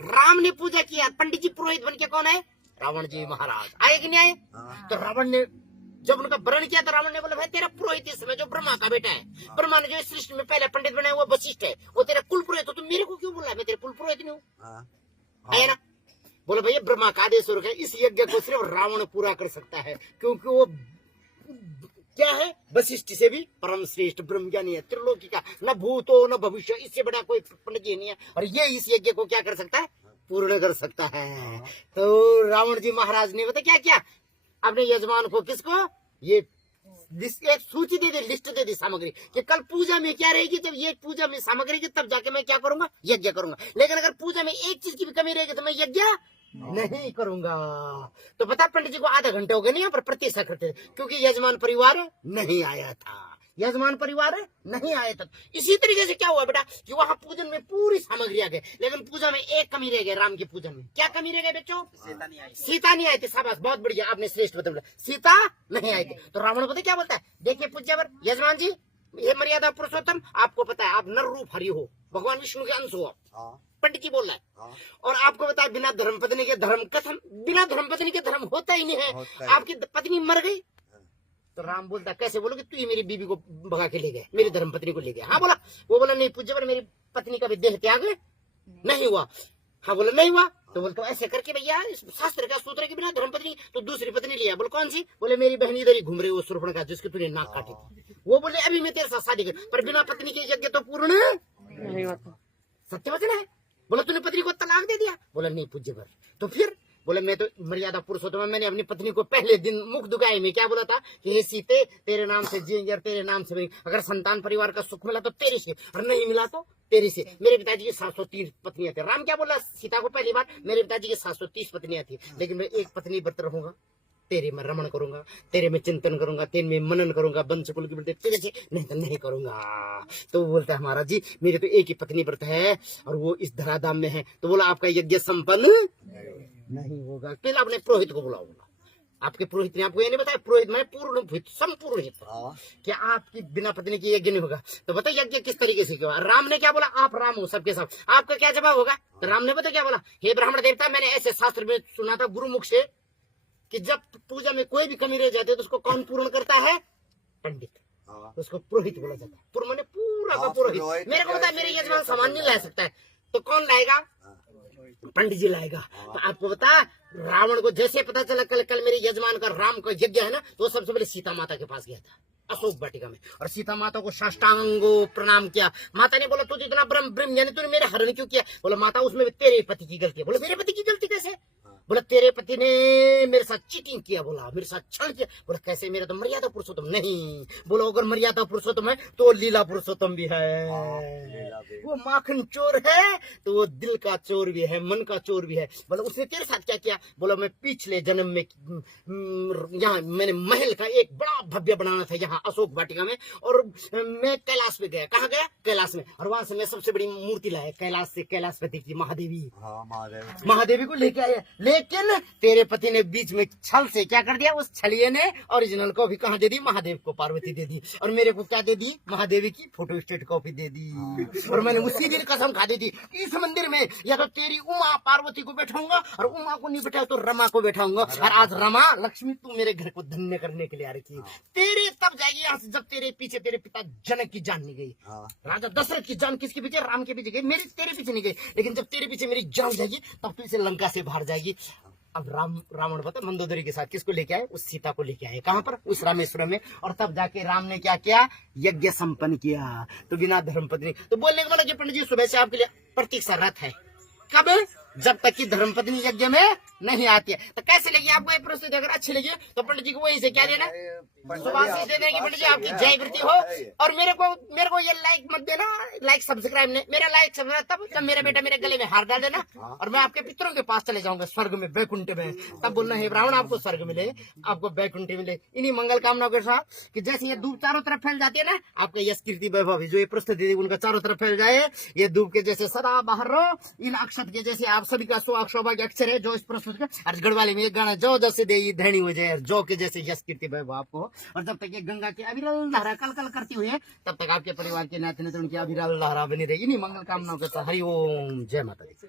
राम ने पूजा किया, पंडित जी पुरोहित बन के कौन है? रावण जी महाराज आए कि नहीं आए? तो रावण ने जब उनका वर्ण किया तो रावण ने बोला भाई तेरा पुरोहित इस समय जो ब्रह्मा का बेटा है, ब्रह्मा ने जो इस सृष्टि में पहले पंडित बनाया वो वशिष्ठ है, वो तेरा कुल पुरोहित, तो तुम मेरे को क्यों बोल रहा है? मैं तेरे कुल पुरोहित नहीं हूँ, है ना? बोले भैया ब्रह्मा का आदेश हो रखा है, इस यज्ञ को सिर्फ रावण पूरा कर सकता है, क्योंकि वो क्या है? वशिष्ठ से भी परम श्रेष्ठ ब्रह्मज्ञानी है, त्रिलोकी का, न भूतो न भविष्य, इससे बड़ा कोई पंडित जी नहीं है, और ये इस यज्ञ को क्या कर सकता है? पूर्ण कर सकता है। तो रावण जी महाराज ने बता क्या किया? अपने यजमान को, किसको? ये एक सूची दे दी, लिस्ट दे दी सामग्री कि कल पूजा में क्या रहेगी, जब ये पूजा में सामग्री की तब जाके मैं क्या करूंगा? यज्ञ करूंगा। लेकिन अगर पूजा में एक चीज की भी कमी रहेगी तो मैं यज्ञ नहीं करूंगा। तो बता पंडित जी को आधा घंटे हो गए नहीं यहाँ पर प्रतीक्षा करते, क्योंकि यजमान परिवार नहीं आया था, यजमान परिवार नहीं आया था। इसी तरीके से क्या हुआ बेटा कि वहां पूजन में पूरी सामग्री आ गई, लेकिन पूजा में एक कमी रह गई। राम की पूजन में क्या कमी रह गई बच्चों? सीता नहीं आई थी। शाबाश, बहुत बढ़िया, आपने श्रेष्ठ बताया, सीता नहीं आई थी। तो रावण पता क्या बोलता है? देखिए पूज्यवर यजमान जी, ये मर्यादा पुरुषोत्तम, आपको पता है आप नर रूप हरि हो, भगवान विष्णु के अंश हो, पंडित जी बोल रहा है, और आपको पता है बिना धर्मपत्नी के धर्म कथम, बिना धर्मपत्नी के धर्म होता ही नहीं है। आपकी पत्नी मर गई तो राम बोलता कैसे बोलोगे? तू ही मेरी बीबी को भगा के ले गए, मेरी धर्मपत्नी को ले गया। हाँ बोला, वो बोला नहीं पूज्य, मेरी पत्नी का भी देह त्याग नहीं हुआ। हाँ बोला नहीं हुआ, तो बोलते ऐसे करके भैया शास्त्र का सूत्र है कि बिना धर्मपत्नी तो दूसरी पत्नी लिया। बोले कौन सी? बोले मेरी बहन इधर ही घूम रही वो शूर्पणखा जिसकी तूने नाक काटी थी। वो बोले अभी मैं तेरे साथ शादी कर, पर बिना पत्नी के यज्ञ तो पूर्ण नहीं होता। सत्य वचन है। बोला तूने पत्नी को तलाक दे दिया? बोला नहीं पूज्य पर। तो फिर बोले मैं तो मर्यादा पुरुषोत्तम, मैंने अपनी पत्नी को पहले दिन मुख दुखाई में क्या बोला था कि हे सीते तेरे नाम से जिएंगे और तेरे नाम से, अगर संतान परिवार का सुख मिला तो तेरे से, और नहीं मिला तो तेरे से। मेरे पिताजी की 730 पत्नियां थी। राम क्या बोला सीता को पहली बार? मेरे पिताजी की 730 पत्नियां थी, लेकिन मैं एक पत्नी व्रत रहूंगा, तेरे में रमण करूंगा, तेरे में चिंतन करूंगा, तेरे में मनन करूंगा, वंश कुल की वृद्धि, तेरे से नहीं तो नहीं करूंगा। तो वो बोलता है महाराज जी मेरे तो एक ही पत्नी व्रत है और वो इस धराधाम में है। तो बोला आपका यज्ञ संपन्न नहीं होगा। फिर आपने पुरोहित को बुलाओ। आपके पुरोहित ने आपको ये नहीं बताया? पुरोहित मैंने पूर्ण संपूर्ण हित कि आपकी बिना पत्नी की यज्ञ नहीं होगा। तो बताइए यज्ञ किस तरीके से किया? राम ने क्या बोला? आप राम हो सबके सब, आपका क्या जवाब होगा? तो राम ने पता क्या बोला? हे ब्राह्मण देवता, मैंने ऐसे शास्त्र में सुना था गुरुमुख से कि जब पूजा में कोई भी कमी रह जाती है तो उसको कौन पूर्ण करता है? पंडित। उसको पुरोहित बोला जाता है। पूर्ण माने पूरा का पुरोहित। मेरे को पता है मेरे यजमान सामान नहीं ला सकता है, तो कौन लाएगा? पंडित जी लाएगा। तो आपको बता रावण को जैसे पता चला कल मेरे यजमान का राम का यज्ञ है ना, तो सबसे पहले सीता माता के पास गया था अशोक वाटिका में, और सीता माता को साष्टांगो प्रणाम किया। माता ने बोला तू इतना ब्रह्म यानी तूने मेरे हरण क्यों किया? बोला माता उसमें तेरे पति की गलती है। बोला मेरे पति की गलती कैसे? बोला तेरे पति ने मेरे साथ चीटिंग किया, बोला मेरे साथ छल किया। बोला कैसे? मेरा तो मर्यादा पुरुषोत्तम नहीं। बोला अगर मर्यादा पुरुषोत्तम है तो लीला पुरुषोत्तम भी है। वो माखन चोर है तो वो दिल का चोर भी है, मन का चोर भी है। बोला उसने तेरे साथ क्या किया? बोला मैं पिछले जन्म में यहाँ मैंने महल का एक बड़ा भव्य बनाना था यहाँ अशोक वाटिका में, और मैं कैलाश पे गया। कहाँ गया? कैलाश में, और वहां से मैं सबसे बड़ी मूर्ति लाया कैलाश से, कैलाशपति की महादेवी। महादेवी को लेके आया, लेकिन तेरे पति ने बीच में छल से क्या कर दिया? उस छलिए ने ओरिजिनल कॉपी कहाँ दे दी? महादेव को पार्वती दे दी, और मेरे को क्या दे दी? महादेवी की फोटो स्टेट कॉपी दे दी। और मैंने उसी दिन कसम खा दी थी इस मंदिर में या तो तेरी उमा पार्वती को बैठाऊंगा, और उमा को नहीं बैठाऊं तो रमा को बैठाऊंगा। और आज रमा लक्ष्मी तू मेरे घर को धन्य करने के लिए आ रही थी। तेरे तब जाएगी यहाँ से जब तेरे पीछे तेरे पिता जनक की जान नहीं गई। राजा दशरथ की जान किसके पीछे? राम के पीछे गई, मेरी तेरे पीछे नहीं गई। लेकिन जब तेरे पीछे मेरी जान जाएगी तब तू इसे लंका से बाहर जाएगी। अब रावण पता मंदोदरी के साथ किसको लेके आए? उस सीता को लेके आए। कहां पर? उस रामेश्वरम में। और तब जाके राम ने क्या किया? यज्ञ संपन्न किया। तो बिना धर्मपत्नी, तो बोलने के मतलब पंडित जी सुबह से आपके लिए प्रतीक्षारत है। कब? जब तक कि धर्मपत्नी यज्ञ में नहीं आती है। तो कैसे लगी आपको ये प्रस्तुति? अगर अच्छी लगी तो पंडित जी को वही से क्या देना? सुभाषिस दे देना कि पंडित जी आपकी जय वृद्धि हो। और मेरे को ये लाइक मत देना, लाइक सब्सक्राइब नहीं, मेरा लाइक सब्सक्राइब तब जब मेरा बेटा मेरे गले में हार डाल देना और मैं आपके पितरों के पास चले जाऊंगा स्वर्ग में, वैकुंठ में। तब बोलना है ब्राह्मण आपको स्वर्ग मिले, आपको वैकुंठ मिले। इन्हीं मंगल कामनाओं के साथ कि जैसे ये धूप चारों तरफ फैल जाती है ना, आपका यश कीर्ति वैभव जो ये प्रस्तुति उनका चारों तरफ फैल जाए, ये धूप के जैसे सदा बाहर रहो। इन अक्षत के जैसे आप सभी का सौभाग्य अक्षर है जो इस प्रस्तुत का गढ़वाली में एक गाना जो जैसे दे धनी हो जाए, जो के जैसे यश कीर्ति वैभव आपको। और जब तक ये गंगा की अविरल धारा कल कल करती हुई है तब तक आपके परिवार के नाते उनकी अविरल धारा बनी रहेगी। इन्हीं मंगल कामनाओं के साथ हरि ओम, जय माता दी।